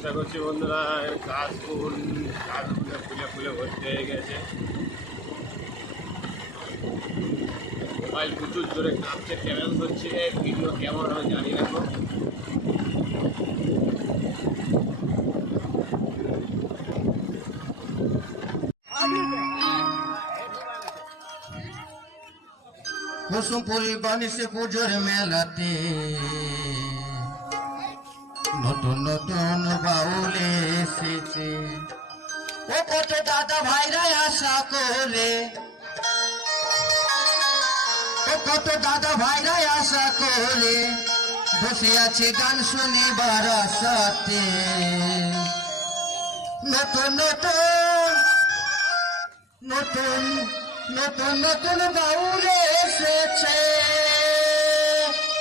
চেষ্টা করছি বন্ধুরা গাছ ফুল গাছগুলো ফুলে ফুলে ভর্তি হয়ে গেছে। মোবাইল প্রচুর জোরে কাঁপছে, কেমন হচ্ছে ভিডিও কেমন হবে জানি না তো কুসুমপুর বানিসে পুজোর মেলাতে নতুন নতুন বাউল এসেছে। ও কত দাদা ভাইরা আশা করে। ও কত দাদা ভাইরা আশা করে। বসে আছে গান শুনিবার আশাতে নতুন নতুন নতুন নতুন নতুন বাউল এসেছে।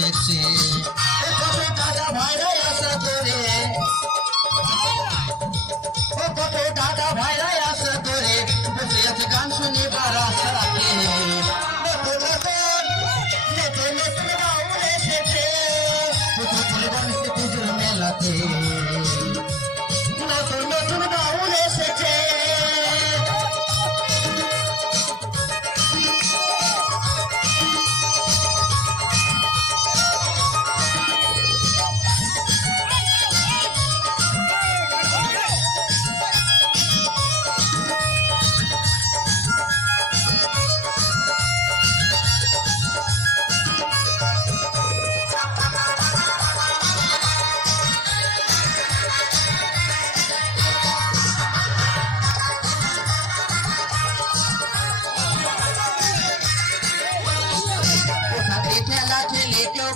বাউল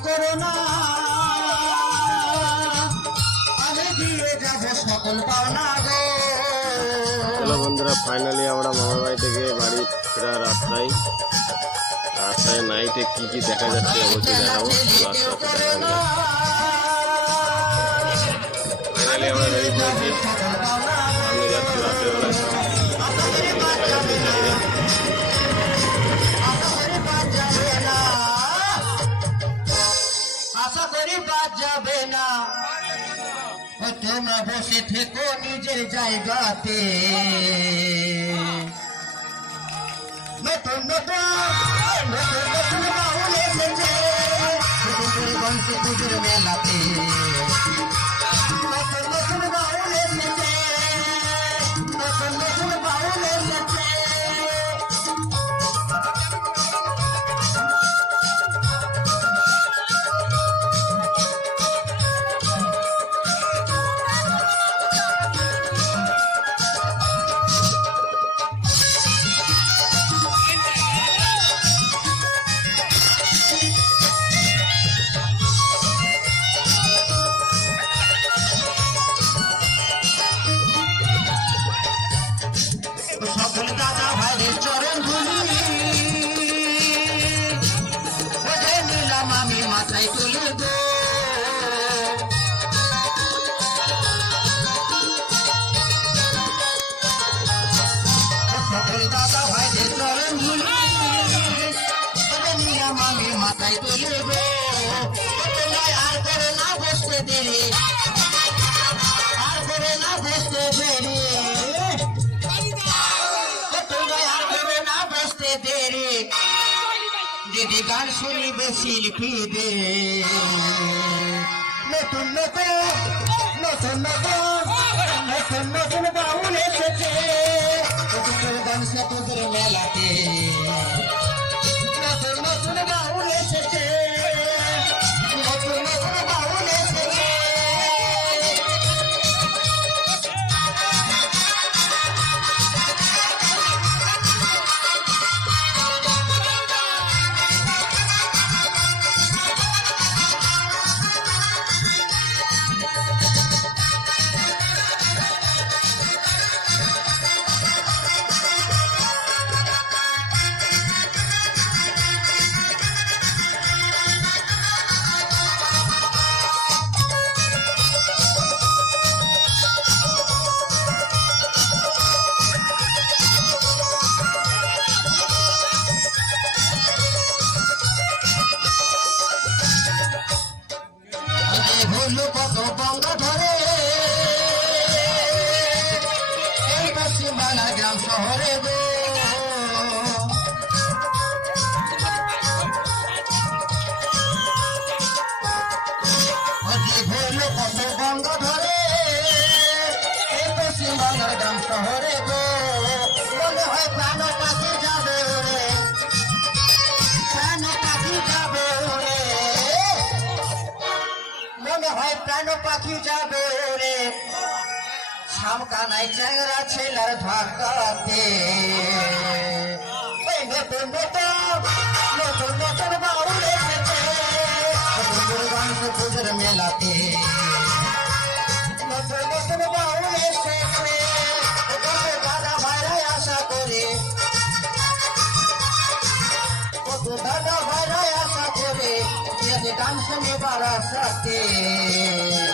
করো না। আমি দিয়ে যাব সকল পাওনা গো। চলো বন্ধুরা ফাইনালি আমরা মামার বাড়ি থেকে বাড়ি ফেরার রাস্তায় রাস্তায় নাইটে কি কি দেখা যাচ্ছে অবশ্যই দেখাবো। ফাইনালি আমরা বেরিয়ে পড়েছি তোমরা বসে থেকো নিজের জায়গাতে। নতুন নতুন নতুন নতুন বাউল এসেছে। মেলাতে। আমি মাথায় তুলে সকল দাদা ভাইদের চরণ ধুলি। আমি মাথায় তুলে তোমরা আর করে না বসতে দেরি। আর করে না বসতে যদি গান শুনিবে শিল্পীদের নতুন নতুন নতুন নতুন নতুন নতুন বাউল এসেছে। হয় প্রাণ পাখি যাবে রে। সামকানায় চ্যাংরা ছেলার ভাগাতে নতুন अपने बारात आते